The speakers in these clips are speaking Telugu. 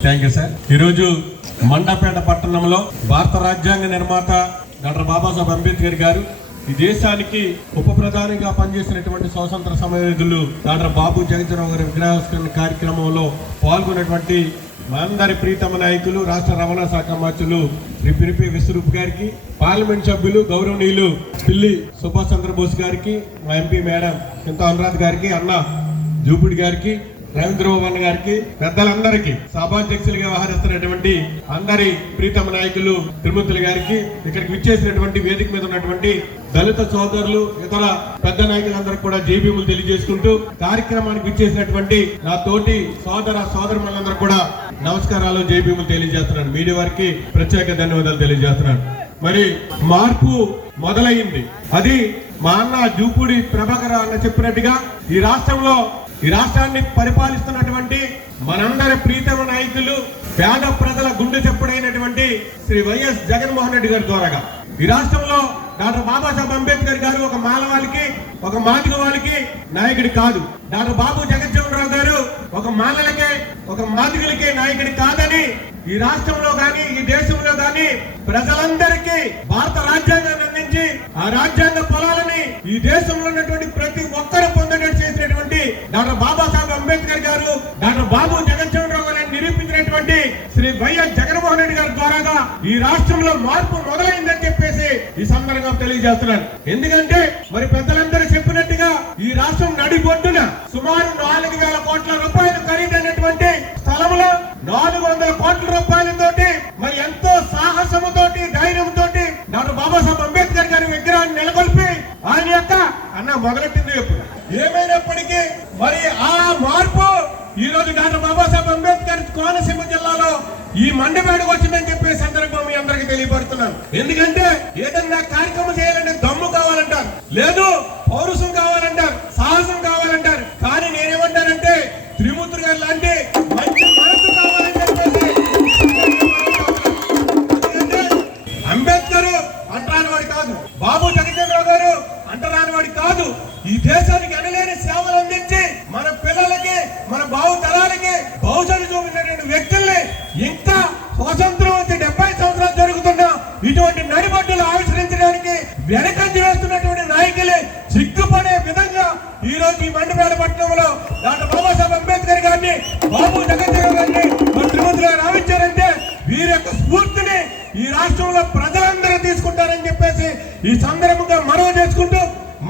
థ్యాంక్ యూ సార్ ఈరోజు మండపేట పట్టణంలో భారత రాజ్యాంగ నిర్మాత డాక్టర్ బాబాసాహెబ్ అంబేద్కర్ గారు ఈ దేశానికి ఉప ప్రధానిగా పనిచేసినటువంటి స్వాతంత్ర సమరయోధులు డాక్టర్ బాబు జగజ్జరావు గారి విగ్రహావిష్కరణ కార్యక్రమంలో పాల్గొన్నటువంటి మనందరి ప్రీతమ నాయకులు రాష్ట్ర రవాణా శాఖ మంత్రులు శ్రీ పిరిపి విశ్వరూప్ గారికి పార్లమెంట్ సభ్యులు గౌరవనీయులు పిల్లి సుభాష్ చంద్రబోస్ గారికి మా ఎంపీ మేడం చింత అనురాధ్ గారికి అన్న జూపిడి గారికి రవీంద్రబాబు అన్న గారికి పెద్దలందరికీ సభాధ్యక్షులుగా వ్యవహరిస్తున్నటువంటి అందరి ప్రీతమ నాయకులు తిరుమతులు గారికి ఇక్కడికి విచ్చేసినటువంటి వేదిక మీద ఉన్నటువంటి దళిత సోదరులు ఇతర పెద్ద నాయకులందరికీ కూడా జేబీములు తెలియజేసుకుంటూ కార్యక్రమానికి విచ్చేసినటువంటి నా తోటి సోదర సోదరులందరూ కూడా నమస్కారాలు జేబీములు తెలియజేస్తున్నాను. మీడియా వారికి ప్రత్యేక ధన్యవాదాలు తెలియజేస్తున్నాను. మరి మార్పు మొదలైంది. అది మా అన్న జూపూడి ప్రభాకర్ అన్న చెప్పినట్టుగా ఈ రాష్ట్రంలో ఈ రాష్ట్రాన్ని పరిపాలిస్తున్నటువంటి మనందరి ప్రీతమ నాయకులు పేద ప్రజల గుండె చెప్పుడైనటువంటి శ్రీ వైఎస్ జగన్మోహన్ రెడ్డి గారి ద్వారాగా. ఈ రాష్ట్రంలో డాక్టర్ బాబాసాహెబ్ అంబేద్కర్ గారు ఒక మాలవాళ్ళకి ఒక మాదిగ వాళ్ళకి నాయకుడి కాదు. డాక్టర్ బాబు జగజ్జీవన్ రావు గారు ఒక మాలలకే ఒక మాదిగులకే నాయకుడి కాదని ఈ రాష్ట్రంలో గాని ఈ దేశంలో గాని ప్రజలందరికీ భారత రాజ్యాంగాన్ని అందించి ఆ రాజ్యాంగ పొలాలని ఈ దేశంలో ఉన్నటువంటి డాక్టర్ బాబాసాహెబ్ అంబేద్కర్ గారు డాక్టర్ బాబు జగజ్జీవన్ రావు గారు నిరూపించినటువంటి శ్రీ వైఎస్ జగన్మోహన్ రెడ్డి గారి ద్వారాగా ఈ రాష్ట్రంలో మార్పు మొదలైందని చెప్పేసి ఈ సందర్భంగా తెలియజేస్తున్నాను ఎందుకంటే మరి పెద్దలందరూ చెప్పినట్టుగా ఈ రాష్ట్రం నడిబొడ్డున సుమారు నాలుగు వేల కోట్ల రూపాయలు ఖరీదైనటువంటి స్థలంలో నాలుగు వందల కోట్ల రూపాయలు ఆయన యొక్క అన్న మొదలెట్టింది ఎప్పుడు ఏమైనప్పటికీ మరి ఆ మార్పు ఈ రోజు డాక్టర్ బాబాసాహెబ్ అంబేద్కర్ కోనసీమ జిల్లాలో ఈ మండపేటకు వచ్చిందని చెప్పే సందర్భం మీ అందరికి తెలియపడుతున్నాను. ఎందుకంటే ఏదన్నా కార్యక్రమం చేయాలంటే దమ్ము కావాలంటారు. లేదు ఈ దేశానికి అనలేని సేవలు అందించి మన పిల్లలకి మన బావు తరాలకి భవిష్యత్తు చూపినటువంటి వ్యక్తుల్ని ఇంకా స్వాతంత్రం వచ్చి డెబ్బై సంవత్సరాలు జరుగుతున్న ఇటువంటి నడిబడ్డలు ఆవిష్కరించడానికి వెనకంజ వేస్తున్నటువంటి నాయకులే సిగ్గుపడే విధంగా ఈ రోజు ఈ మండపేట పట్టణంలో డాక్టర్ బాబాసాహెబ్ అంబేద్కర్ గారిని బాబు జగజ్జనరావు గారిని మన గారు రావించారంటే వీరి యొక్క స్ఫూర్తిని ఈ రాష్ట్రంలో ప్రజలందరూ తీసుకుంటారని చెప్పేసి ఈ సందర్భంగా మనవి చేసుకుంటూ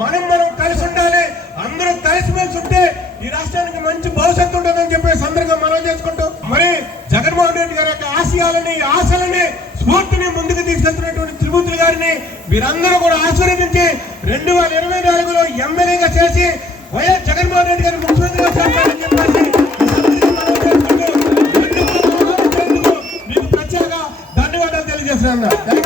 మనం మనం కలిసి ఉండాలి అందరూ కలిసిమెలిసి ఉంటే ఈ రాష్ట్రానికి మంచి భవిష్యత్తు ఉంటుందని చెప్పి సందర్భంగా మనం చేసుకుంటూ మరి జగన్మోహన్ రెడ్డి గారి యొక్క ఆశయాలని ఆశలని స్ఫూర్తిని ముందుకు తీసుకెళ్తున్నటువంటి త్రిమూర్తులు గారిని మీరందరూ కూడా ఆశీర్వదించి రెండు వేల ఇరవై నాలుగులో ఎమ్మెల్యేగా చేసి వైఎస్ జగన్మోహన్ రెడ్డి గారిని ముఖ్యమంత్రిగా చేస్తారని చెప్పేసి మీకు ప్రత్యేక ధన్యవాదాలు తెలియజేస్తున్నాను.